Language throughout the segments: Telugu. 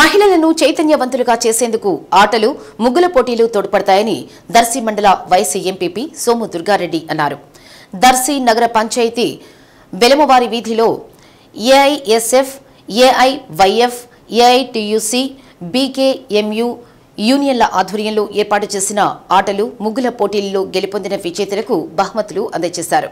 మహిళలను చైతన్యవంతులుగా చేసేందుకు ఆటలు ముగ్గుల పోటీలు తోడ్పడతాయని దర్శి మండల వైస్ ఎంపీపీ సోము దుర్గారెడ్డి అన్నారు. దర్శి నగర పంచాయతీ వెలమవారి వీధిలో ఏఐఎస్ఎఫ్, ఏఐవైఎఫ్, ఏఐటియుసి, బీకేఎంయు యూనియన్ల ఆధ్వర్యంలో ఏర్పాటు చేసిన ఆటలు ముగ్గుల పోటీల్లో గెలుపొందిన విజేతలకు బహుమతులు అందజేశారు.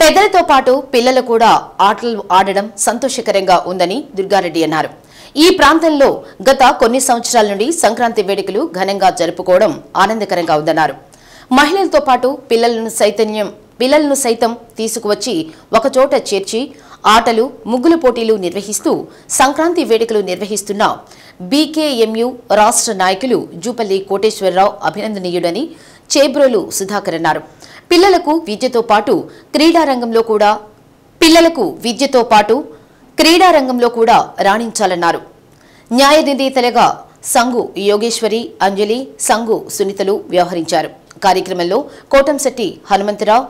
పెద్దలతో పాటు పిల్లలు కూడా ఆటలు ఆడడం సంతోషకరంగా ఉందని దుర్గారెడ్డి అన్నారు. ఈ ప్రాంతంలో గత కొన్ని సంవత్సరాల నుండి సంక్రాంతి వేడుకలు ఘనంగా జరుపుకోవడం ఆనందకరంగా ఉందన్నారు. మహిళలతో పాటు పిల్లలను సైతం తీసుకువచ్చి ఒకచోట చేర్చి ఆటలు ముగ్గుల పోటీలు నిర్వహిస్తూ సంక్రాంతి వేడుకలు నిర్వహిస్తున్న బీకేఎంయు రాష్ట్ర నాయకులు జూపల్లి కోటేశ్వరరావు అభినందనీయుడని చేబ్రోలు సుధాకర్ అన్నారు. పిల్లలకు విద్యతో పాటు క్రీడారంగంలో కూడా రాణించాలన్నారు. న్యాయ నిర్ణేతలుగా సంగు యోగేశ్వరి, అంజలి, సంగు సునీతలు వ్యవహరించారు. కార్యక్రమంలో కోటంశెట్టి హనుమంతరావు,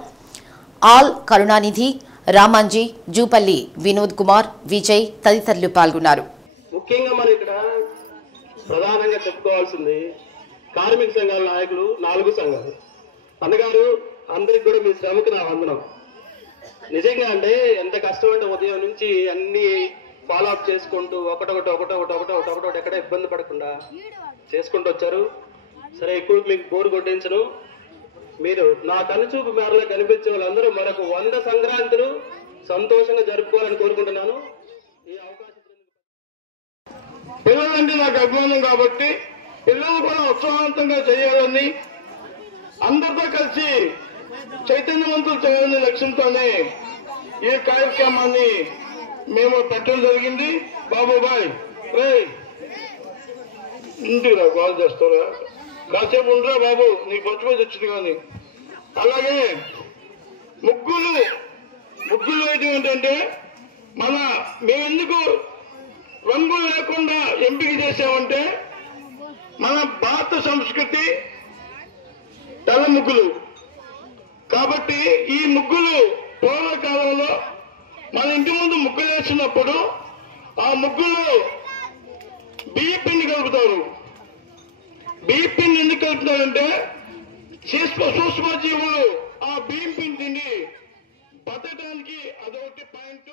ఆల్ కరుణానిధి, రామాంజీ, జూపల్లి వినోద్ కుమార్, విజయ్ తదితరులు పాల్గొన్నారు. ముఖ్యంగా మనం ఇక్కడ ప్రధానంగా చెప్పుకోవాల్సింది కార్మిక సంఘాల నాయకులు 4 సంఘాలు. అన్నగారు అందరికి కూడా మీ శ్రమకు నా వందనం. నిజంగా అంటే ఎంత కష్టం అంటే ఉదయం నుంచి అన్ని ఫాలో అప్ చేసుకుంటూ ఒకటొకటి ఎక్కడ ఇబ్బంది పడకుండా చేసుకుంటూ వచ్చారు. సరే, ఎక్కువ మీకు బోరు కొట్టించను. మీరు నా కనుచూపు మేరలో కనిపించే వాళ్ళందరూ మరొక 100 సంక్రాంతులు సంతోషంగా జరుపుకోవాలని కోరుకుంటున్నాను. ఈ అవకాశం పిల్లలంటే నాకు అభిమానం కాబట్టి పిల్లలు కూడా ఉత్సాహవంతంగా చేయాలని, అందరితో కలిసి చైతన్యవంతులు చేయాలనే లక్ష్యంతోనే ఈ కార్యక్రమాన్ని మేము పెట్టడం జరిగింది. బాబుబాయ్ ఇంటికి రా, కాల్ చేస్తారా, కాసేపు ఉండరా బాబు, నీకు పచ్చిపోయి వచ్చింది. కానీ అలాగే ముగ్గులు వేయడం ఏంటంటే మేము ఎందుకు రంగులు లేకుండా ఎంపిక చేసామంటే మన భారత సంస్కృతి తెల్ల ముగ్గులు కాబట్టి ఈ ముగ్గులు పూర్వకాలంలో మన ఇంటి ముందు ముగ్గులు వేసినప్పుడు ఆ ముగ్గులు బియ్య పిండి కలుపుతారు. బియ్య పిండి ఎందుకు కలుపుతారంటే సూక్ష్మజీవులు ఆ బియ్యం పిండిని బతకడానికి అదొకటి పాయింట్.